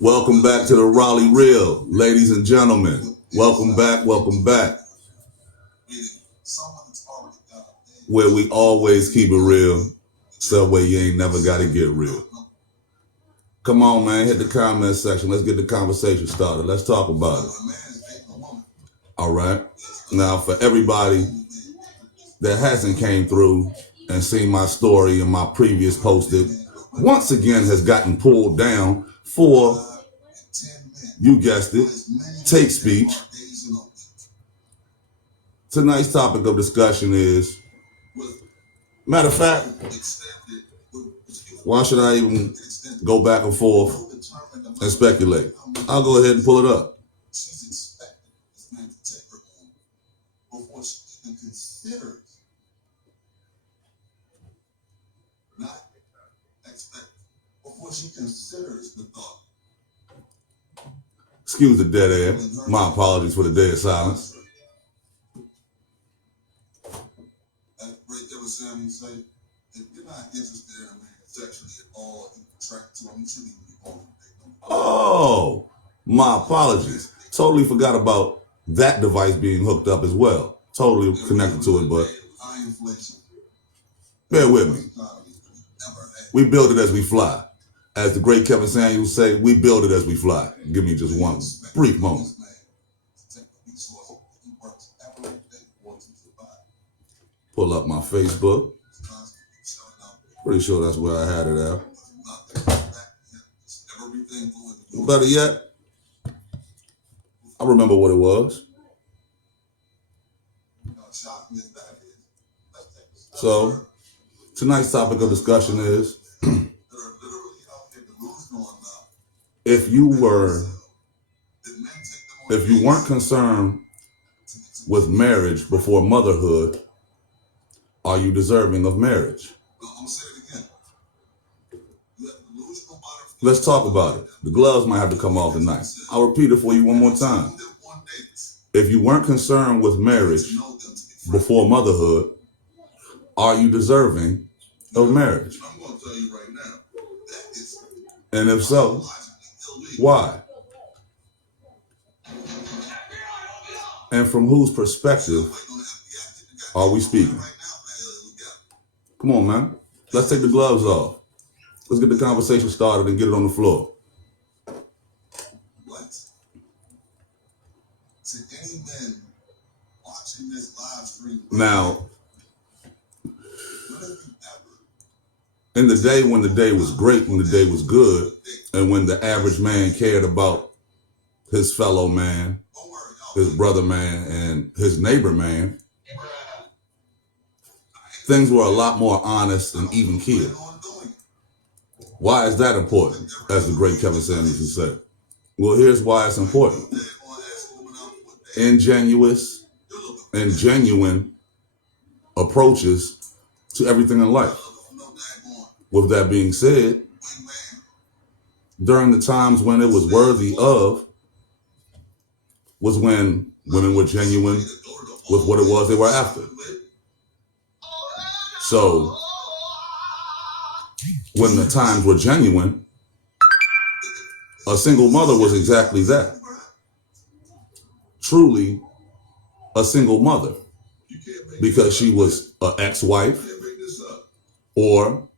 Welcome back to the Raleigh Real, ladies and gentlemen. Welcome back, welcome back. Where we always keep it real, so way you ain't never got to get real. Come on, man, hit the comment section. Let's get the conversation started. Let's talk about it. All right. Now, for everybody that hasn't came through and seen my story and my previous posted, once again has gotten pulled down for, you guessed it, take speech. Tonight's topic of discussion is, matter of fact, why should I even go back and forth and speculate? I'll go ahead and pull it up. Excuse the dead air. My apologies for the dead silence. Oh, my apologies. Totally forgot about that device being hooked up as well. Totally connected to it, but bear with me. We build it as we fly. As the great Kevin Samuels say, we build it as we fly. Give me just one brief moment. Pull up my Facebook. Pretty sure that's where I had it at. Better yet, I remember what it was. So, tonight's topic of discussion is, if you weren't concerned with marriage before motherhood, are you deserving of marriage? Let's talk about it. The gloves might have to come off tonight. I'll repeat it for you one more time. If you weren't concerned with marriage before motherhood, are you deserving of marriage? And if so, why? And from whose perspective are we speaking? Come on, man. Let's take the gloves off. Let's get the conversation started and get it on the floor. Now, in the day when the day was great, when the day was good, and when the average man cared about his fellow man, his brother man, and his neighbor man, things were a lot more honest and even keeled. Why is that important, as the great Kevin Samuels has said? Well, here's why it's important. Ingenuous and genuine approaches to everything in life. With that being said, during the times when it was worthy of, was when women were genuine with what it was they were after. So, when the times were genuine, a single mother was exactly that. Truly a single mother. Because she was an ex-wife, or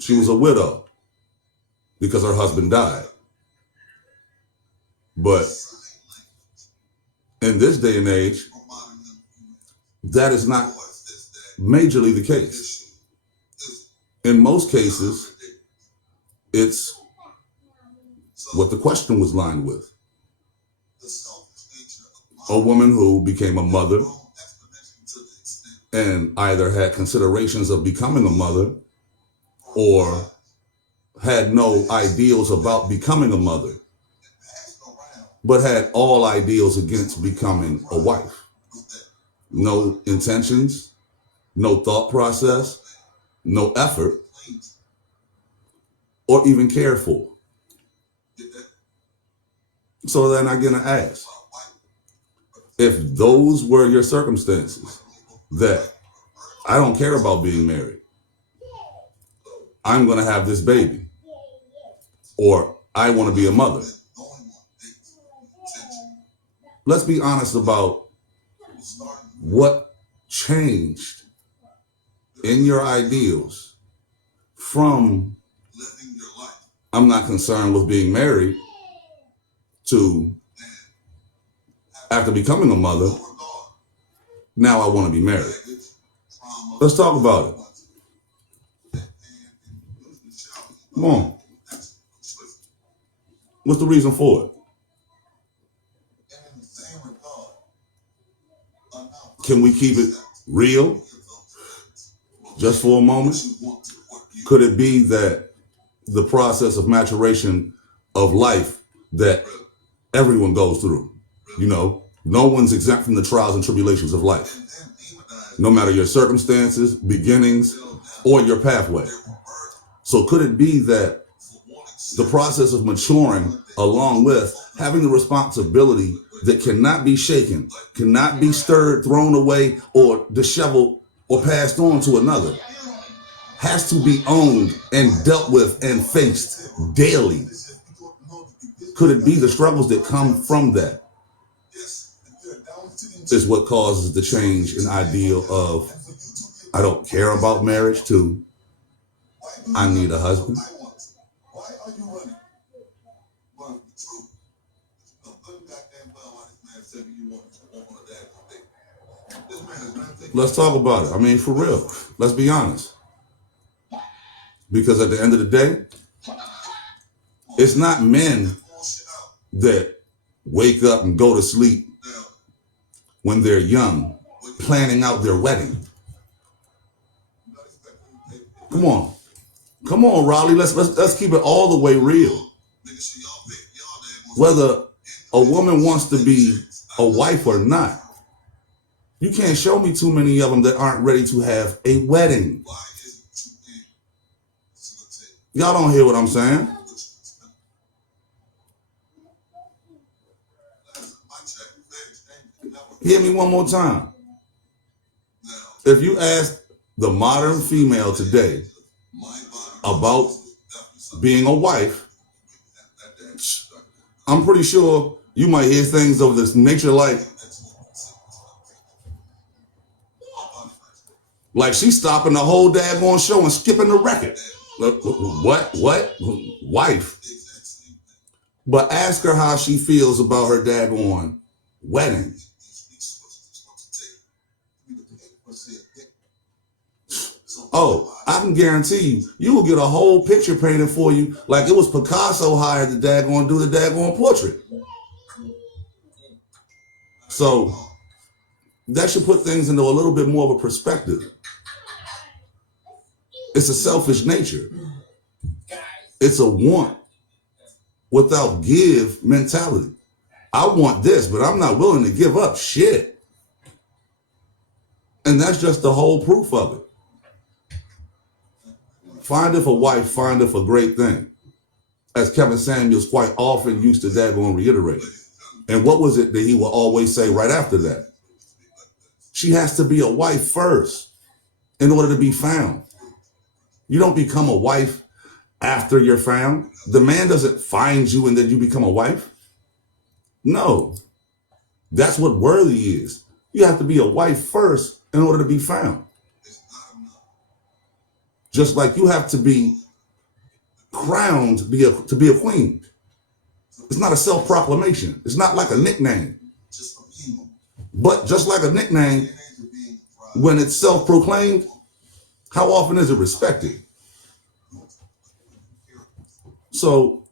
she was a widow because her husband died. But in this day and age, that is not majorly the case. In most cases, it's what the question was lined with. A woman who became a mother and either had considerations of becoming a mother or had no ideals about becoming a mother, but had all ideals against becoming a wife. No intentions, no thought process, no effort, or even cared for. So then I'm going to ask, if those were your circumstances, that I don't care about being married, I'm going to have this baby, or I want to be a mother. Let's be honest about what changed in your ideals from I'm not concerned with being married to after becoming a mother, now I want to be married. Let's talk about it. Come on. What's the reason for it? Can we keep it real just for a moment? Could it be that the process of maturation of life that everyone goes through, no one's exempt from the trials and tribulations of life, no matter your circumstances, beginnings, or your pathway. So could it be that the process of maturing along with having the responsibility that cannot be shaken, cannot be stirred, thrown away, or disheveled, or passed on to another, has to be owned and dealt with and faced daily? Could it be the struggles that come from that is what causes the change in ideal of I don't care about marriage to I need a husband? Let's talk about it. I mean, for real. Let's be honest. Because at the end of the day, it's not men that wake up and go to sleep when they're young, planning out their wedding. Come on, Raleigh. Let's keep it all the way real. Whether a woman wants to be a wife or not, you can't show me too many of them that aren't ready to have a wedding. Y'all don't hear what I'm saying? Hear me one more time. If you ask the modern female today about being a wife, I'm pretty sure you might hear things of this nature like she's stopping the whole daggone show and skipping the record. What? Wife? But ask her how she feels about her daggone wedding. Oh, I can guarantee you will get a whole picture painted for you like it was Picasso hired the daggone do the daggone portrait. So that should put things into a little bit more of a perspective. It's a selfish nature. It's a want without give mentality. I want this, but I'm not willing to give up shit. And that's just the whole proof of it. Findeth a wife, findeth a great thing. As Kevin Samuels quite often used to daggone reiterate. And what was it that he will always say right after that? She has to be a wife first in order to be found. You don't become a wife after you're found. The man doesn't find you and then you become a wife. No. That's what worthy is. You have to be a wife first in order to be found. Just like you have to be crowned to be a queen. It's not a self-proclamation. It's not like a nickname. But just like a nickname, when it's self-proclaimed, how often is it respected? So